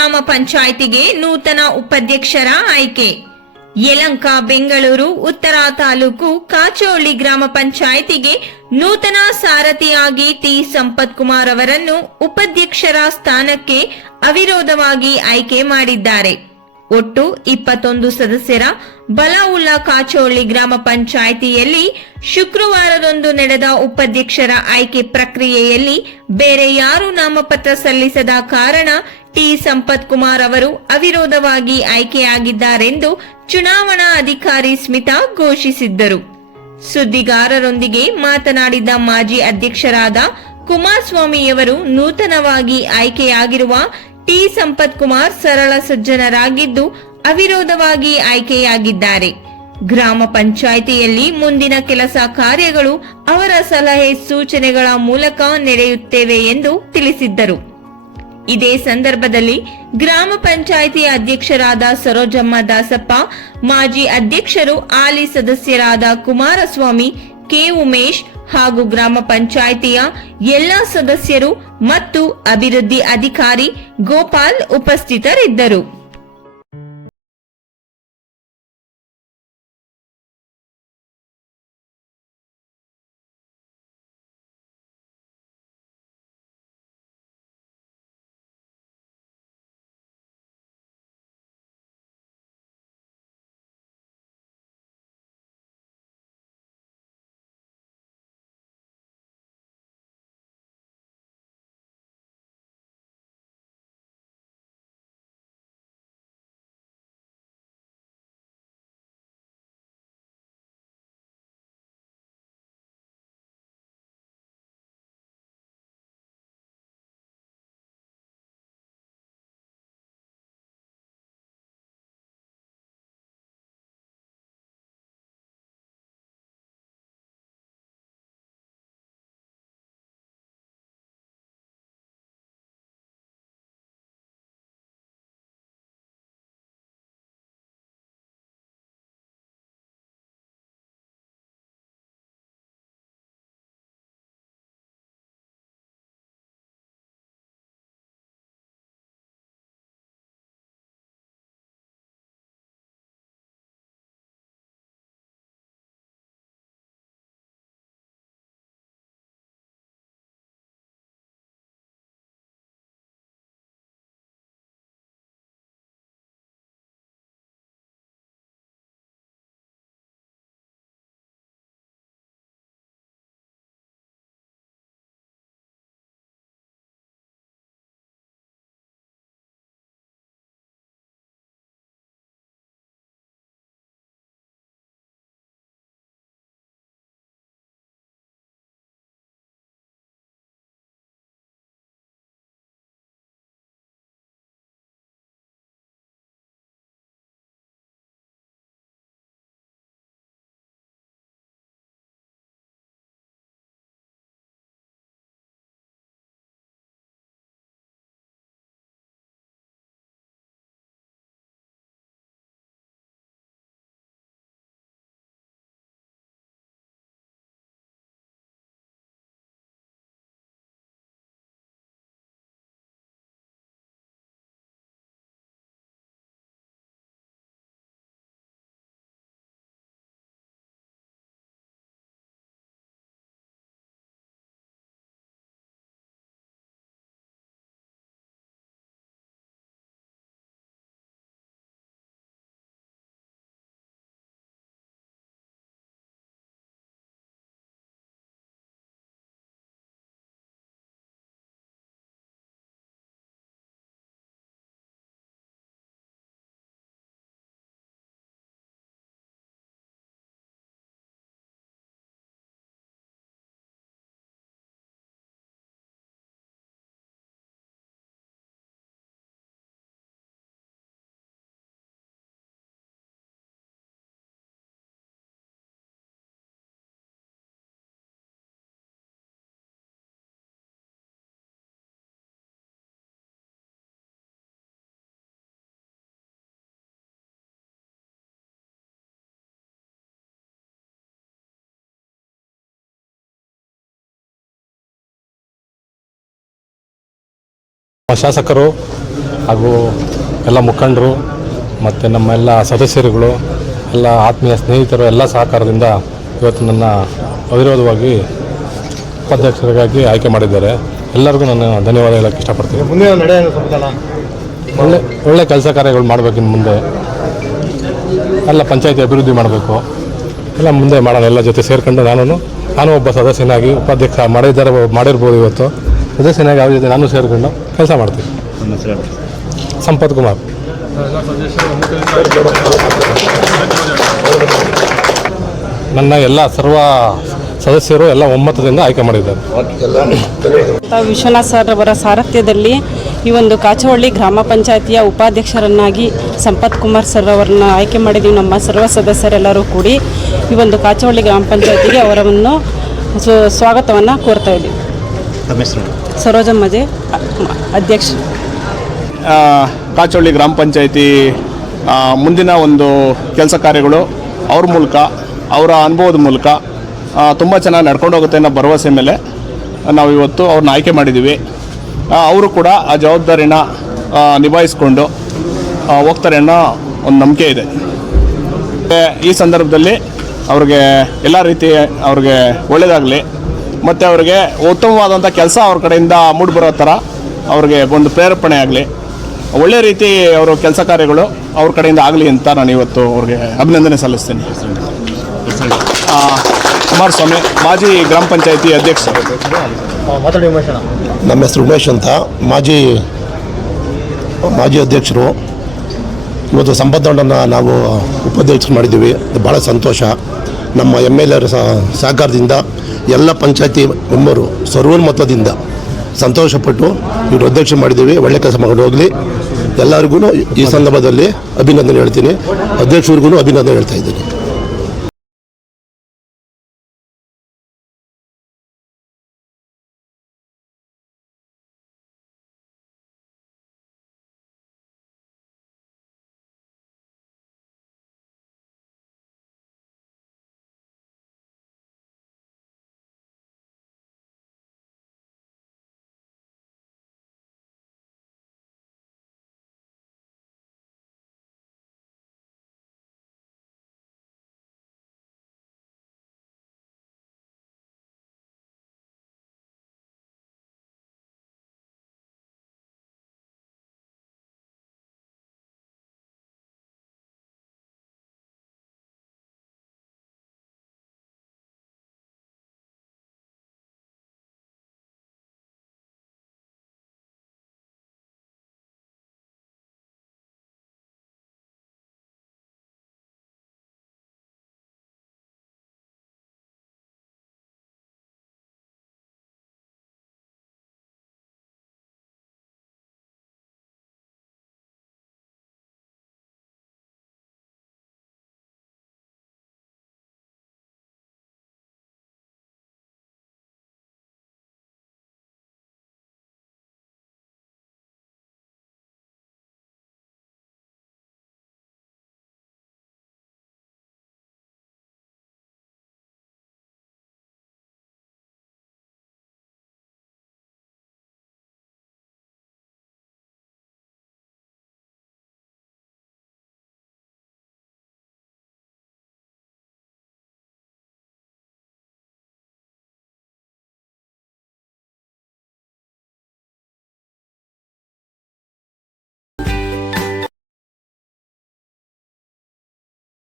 ಗ್ರಾಮ ಪಂಚಾಯಿತಿಗೆ ನೂತನ ಉಪಾಧ್ಯಕ್ಷರ ಆಯ್ಕೆ. ಯಲಂಕ, ಬೆಂಗಳೂರು, ಉತ್ತರ ತಾಲೂಕು, ಕಾಚೋಳಿ ಗ್ರಾಮ ಪಂಚಾಯಿತಿಗೆ ನೂತನ ಸಾರಥಿಯಾಗಿ ಟಿ. ಸಂಪತ್ ಕುಮಾರ್ ಅವರನ್ನು ಉಪಾಧ್ಯಕ್ಷರ ಸ್ಥಾನಕ್ಕೆ ಅವಿರೋಧವಾಗಿ ಆಯ್ಕೆ ಮಾಡಿದ್ದಾರೆ. ಒಟ್ಟು ಇಪ್ಪತ್ತೊಂದು ಸದಸ್ಯರ ಬಲವುಳ್ಳ ಕಾಚೋಳಿ ಗ್ರಾಮ ಪಂಚಾಯಿತಿಯಲ್ಲಿ ಶುಕ್ರವಾರದಂದು ನಡೆದ ಉಪಾಧ್ಯಕ್ಷರ ಆಯ್ಕೆ ಪ್ರಕ್ರಿಯೆಯಲ್ಲಿ ಬೇರೆ ಯಾರೂ ನಾಮಪತ್ರ ಸಲ್ಲಿಸದ ಕಾರಣ ಟಿ ಸಂಪತ್ ಕುಮಾರ್ ಅವರು ಅವಿರೋಧವಾಗಿ ಆಯ್ಕೆಯಾಗಿದ್ದಾರೆಂದು ಚುನಾವಣಾ ಅಧಿಕಾರಿ ಸ್ಮಿತಾ ಘೋಷಿಸಿದ್ದರು. ಸುದ್ದಿಗಾರರೊಂದಿಗೆ ಮಾತನಾಡಿದ ಮಾಜಿ ಅಧ್ಯಕ್ಷರಾದ ಕುಮಾರಸ್ವಾಮಿಯವರು ನೂತನವಾಗಿ ಆಯ್ಕೆಯಾಗಿರುವ ಟಿ ಸಂಪತ್ ಕುಮಾರ್ ಸರಳ ಸಜ್ಜನರಾಗಿದ್ದು ಅವಿರೋಧವಾಗಿ ಆಯ್ಕೆಯಾಗಿದ್ದಾರೆ. ಗ್ರಾಮ ಪಂಚಾಯಿತಿಯಲ್ಲಿ ಮುಂದಿನ ಕೆಲಸ ಕಾರ್ಯಗಳು ಅವರ ಸಲಹೆ ಸೂಚನೆಗಳ ಮೂಲಕ ನಡೆಯುತ್ತೇವೆ ಎಂದು ತಿಳಿಸಿದ್ದರು. ಇದೇ ಸಂದರ್ಭದಲ್ಲಿ ಗ್ರಾಮ ಪಂಚಾಯಿತಿ ಅಧ್ಯಕ್ಷರಾದ ಸರೋಜಮ್ಮ ದಾಸಪ್ಪ, ಮಾಜಿ ಅಧ್ಯಕ್ಷರು ಆಲಿ ಸದಸ್ಯರಾದ ಕುಮಾರಸ್ವಾಮಿ, ಕೆ ಉಮೇಶ್ ಹಾಗೂ ಗ್ರಾಮ ಪಂಚಾಯಿತಿಯ ಎಲ್ಲಾ ಸದಸ್ಯರು ಮತ್ತು ಅಭಿವೃದ್ಧಿ ಅಧಿಕಾರಿ ಗೋಪಾಲ್ ಉಪಸ್ಥಿತರಿದ್ದರು. ಶಾಸಕರು ಹಾಗೂ ಎಲ್ಲ ಮುಖಂಡರು ಮತ್ತು ನಮ್ಮೆಲ್ಲ ಸದಸ್ಯರುಗಳು ಎಲ್ಲ ಆತ್ಮೀಯ ಸ್ನೇಹಿತರು ಎಲ್ಲ ಸಹಕಾರದಿಂದ ಇವತ್ತು ನನ್ನ ಅವಿರೋಧವಾಗಿ ಉಪಾಧ್ಯಕ್ಷರಿಗಾಗಿ ಆಯ್ಕೆ ಮಾಡಿದ್ದಾರೆ. ಎಲ್ಲರಿಗೂ ನಾನು ಧನ್ಯವಾದ ಹೇಳಕ್ಕೆ ಇಷ್ಟಪಡ್ತೀನಿ. ಒಳ್ಳೆ ಒಳ್ಳೆ ಕೆಲಸ ಕಾರ್ಯಗಳು ಮಾಡಬೇಕು ಇನ್ನು ಮುಂದೆ. ಎಲ್ಲ ಪಂಚಾಯತಿ ಅಭಿವೃದ್ಧಿ ಮಾಡಬೇಕು. ಎಲ್ಲ ಮುಂದೆ ಮಾಡೋಣ ಎಲ್ಲ ಜೊತೆ ಸೇರ್ಕೊಂಡು ನಾನು ನಾನು ಒಬ್ಬ ಸದಸ್ಯನಾಗಿ ಉಪಾಧ್ಯಕ್ಷ ಮಾಡಿದ್ದಾರೆ ಮಾಡಿರ್ಬೋದು ಇವತ್ತು. ಸದಸ್ಯನಾಗಿ ಅವ್ರ ಜೊತೆ ನಾನು ಸೇರಿಕೊಂಡು ಕೆಲಸ ಮಾಡ್ತೀನಿ ಸಂಪತ್ ಕುಮಾರ್. ನನ್ನ ಎಲ್ಲ ಸರ್ವ ಸದಸ್ಯರು ಎಲ್ಲ ಒಮ್ಮತದಿಂದ ಆಯ್ಕೆ ಮಾಡಿದ್ದಾರೆ. ತಾ ವಿಶ್ವನಾಥ್ ಸರ್ ಅವರ ಸಾರಥ್ಯದಲ್ಲಿ ಈ ಒಂದು ಕಾಚವಳ್ಳಿ ಗ್ರಾಮ ಪಂಚಾಯತಿಯ ಉಪಾಧ್ಯಕ್ಷರನ್ನಾಗಿ ಸಂಪತ್ ಕುಮಾರ್ ಸರ್ ಅವರನ್ನು ಆಯ್ಕೆ ಮಾಡಿದ್ದೀವಿ ನಮ್ಮ ಸರ್ವ ಸದಸ್ಯರೆಲ್ಲರೂ ಕೂಡಿ ಈ ಒಂದು ಕಾಚವಳ್ಳಿ ಗ್ರಾಮ ಪಂಚಾಯತಿಗೆ ಅವರನ್ನು ಸ್ವ- ಸ್ವಾಗತವನ್ನು ಕೋರ್ತಾ ಇದ್ದೀವಿ. ತಮ್ಮ ಹೆಸರು? ಸರೋಜಮ್ಮಜೆ ಅಧ್ಯಕ್ಷ. ಕಾಚೋಳ್ಳಿ ಗ್ರಾಮ ಪಂಚಾಯಿತಿ ಮುಂದಿನ ಒಂದು ಕೆಲಸ ಕಾರ್ಯಗಳು ಅವ್ರ ಮೂಲಕ ಅವರ ಅನುಭವದ ಮೂಲಕ ತುಂಬ ಚೆನ್ನಾಗಿ ನಡ್ಕೊಂಡು ಹೋಗುತ್ತೆ ಅನ್ನೋ ಭರವಸೆ ಮೇಲೆ ನಾವು ಇವತ್ತು ಅವ್ರನ್ನ ಆಯ್ಕೆ ಮಾಡಿದ್ದೀವಿ. ಅವರು ಕೂಡ ಆ ಜವಾಬ್ದಾರಿನ ನಿಭಾಯಿಸ್ಕೊಂಡು ಹೋಗ್ತಾರೆ ಅನ್ನೋ ಒಂದು ನಂಬಿಕೆ ಇದೆ. ಮತ್ತೆ ಈ ಸಂದರ್ಭದಲ್ಲಿ ಅವ್ರಿಗೆ ಎಲ್ಲ ರೀತಿ ಅವ್ರಿಗೆ ಒಳ್ಳೆಯದಾಗಲಿ ಮತ್ತು ಅವರಿಗೆ ಉತ್ತಮವಾದಂಥ ಕೆಲಸ ಅವ್ರ ಕಡೆಯಿಂದ ಮೂಡಿಬರೋ ಥರ ಅವ್ರಿಗೆ ಒಂದು ಪ್ರೇರೇಪಣೆ ಆಗಲಿ. ಒಳ್ಳೆ ರೀತಿ ಅವರು ಕೆಲಸ ಕಾರ್ಯಗಳು ಅವ್ರ ಕಡೆಯಿಂದ ಆಗಲಿ ಅಂತ ನಾನು ಇವತ್ತು ಅವ್ರಿಗೆ ಅಭಿನಂದನೆ ಸಲ್ಲಿಸ್ತೀನಿ. ಆ, ಕುಮಾರಸ್ವಾಮಿ ಮಾಜಿ ಗ್ರಾಮ ಪಂಚಾಯತಿ ಅಧ್ಯಕ್ಷ. ನಮ್ಮ ಹೆಸರು ಉಮೇಶ್ ಅಂತ. ಮಾಜಿ ಮಾಜಿ ಅಧ್ಯಕ್ಷರು. ಇವತ್ತು ಸಂಪತ್ತಣ್ಣನ ನಾವು ಉಪಾಧ್ಯಕ್ಷರು ಮಾಡಿದ್ದೀವಿ. ಅದು ಭಾಳ ಸಂತೋಷ. ನಮ್ಮ ಎಂ ಎಲ್ ಎರ ಸಹಕಾರದಿಂದ ಎಲ್ಲ ಪಂಚಾಯತಿ ಮೆಂಬರು ಸರ್ವೋನ್ಮತದಿಂದ ಸಂತೋಷಪಟ್ಟು ಇವರು ಅಧ್ಯಕ್ಷ ಮಾಡಿದ್ದೀವಿ, ಒಳ್ಳೆ ಕೆಲಸ ಮಾಡಿ ಹೋಗಲಿ. ಎಲ್ಲರಿಗೂ ಈ ಸಂದರ್ಭದಲ್ಲಿ ಅಭಿನಂದನೆ ಹೇಳ್ತೀನಿ. ಅಧ್ಯಕ್ಷರಿಗೂ ಅಭಿನಂದನೆ ಹೇಳ್ತಾ ಇದ್ದೀನಿ.